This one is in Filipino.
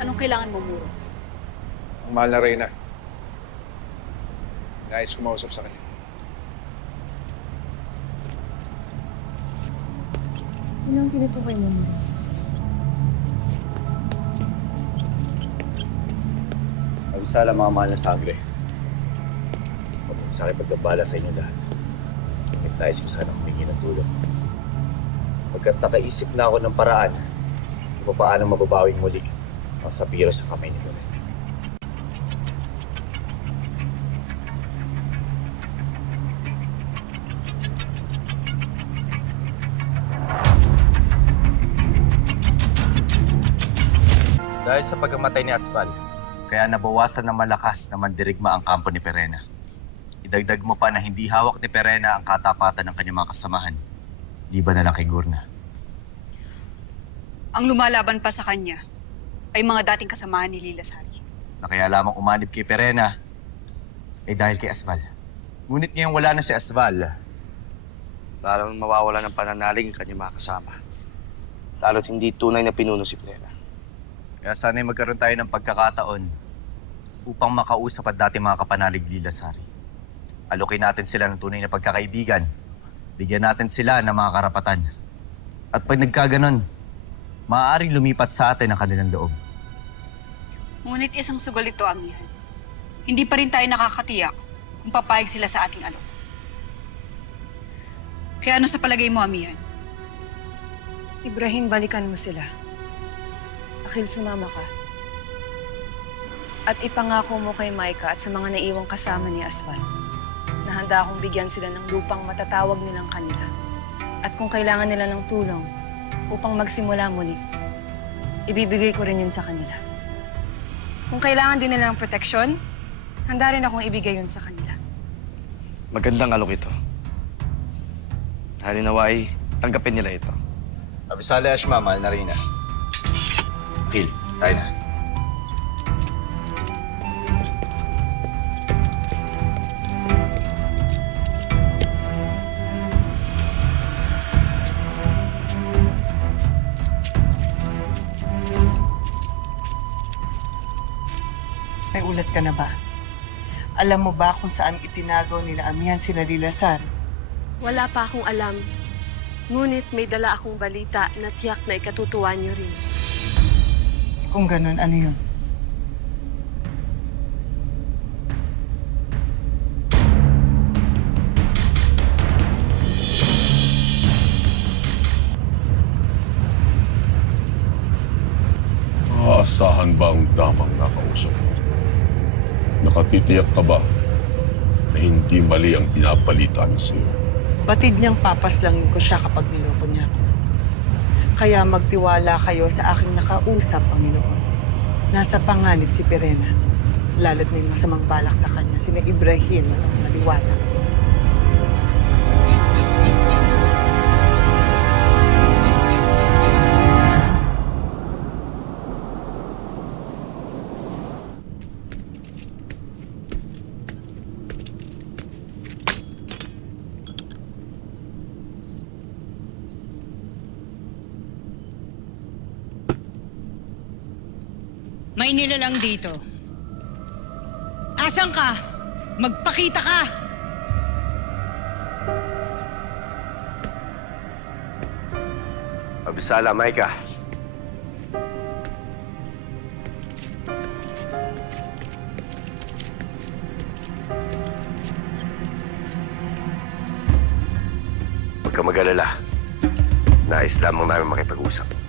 Anong kailangan mo, Muros? Ang mahal na Reyna. Nais kumausap sa kanya. Sino ang tinutukoy mo, Muros? Abisala mga mahal na sangre. Huwag sa akin pagkabala sa inyo lahat. Nagtayos ko sana humingi ng tulong. Pagkat nakaisip na ako ng paraan kung paano mababawing muli ang sapiro sa kamay ni Loren. Dahil sa pagkamatay ni Asval, kaya nabawasan ng malakas na mandirigma ang kampo ni Perena. Idagdag mo pa na hindi hawak ni Perena ang katapatan ng kanyang mga kasamahan. Liban na lang kay Gurna. Ang lumalaban pa sa kanya ay mga dating kasamahan ni Lila Sari. Na kaya lamang umanib kay Perena ay dahil kay Asval. Ngunit ngayong wala na si Asval, Lalong mawawala ng pananalig ang kanyang mga kasama. Lalo't hindi tunay na pinuno si Perena. kaya sana'y magkaroon tayo ng pagkakataon upang makausap at dating mga kapanalig Lila Sari. Alokin natin sila ng tunay na pagkakaibigan. Bigyan natin sila ng mga karapatan. At pag nagkaganon, maaaring lumipat sa atin ang kanilang loob. Ngunit isang sugal ito, Amihan. Hindi pa rin tayo nakakatiyak kung papayag sila sa ating alok. Kaya ano sa palagay mo, Amihan? Ibrahim, balikan mo sila. Akhil, sumama ka. At ipangako mo kay Maika at sa mga naiwang kasama ni Asval na handa akong bigyan sila ng lupang matatawag nilang kanila. At kung kailangan nila ng tulong upang magsimula muli, ibibigay ko rin yun sa kanila. Kung kailangan din nila ng proteksyon, handa rin akong ibigay yun sa kanila. Magandang alok ito. Halinawa ay tanggapin nila ito. Abisala Ashma, mahal na Reyna. Phil, tayo na. May ulat ka na ba? Alam mo ba kung saan itinagaw nila Amihan sina Lilasar? Wala pa akong alam. Ngunit may dala akong balita na tiyak na ikatutuwa niyo rin. Kung ganun, ano yun? Maaasahan ba ang damang nakausap mo? Nakatitiyak ka ba na hindi mali ang pinapalita niya sa'yo? Batid niyang papaslangin ko siya kapag niloko niya ako. Kaya magtiwala kayo sa aking nakausap, Panginoon. Nasa panganib si Perena. Lalo't may masamang balak sa kanya, sina Ibrahim at ang maliwanag. May nilalang dito. Asan ka? Magpakita ka! Abisala, Maika. Huwag ka mag-alala. Nais lamang namin makipag-usap.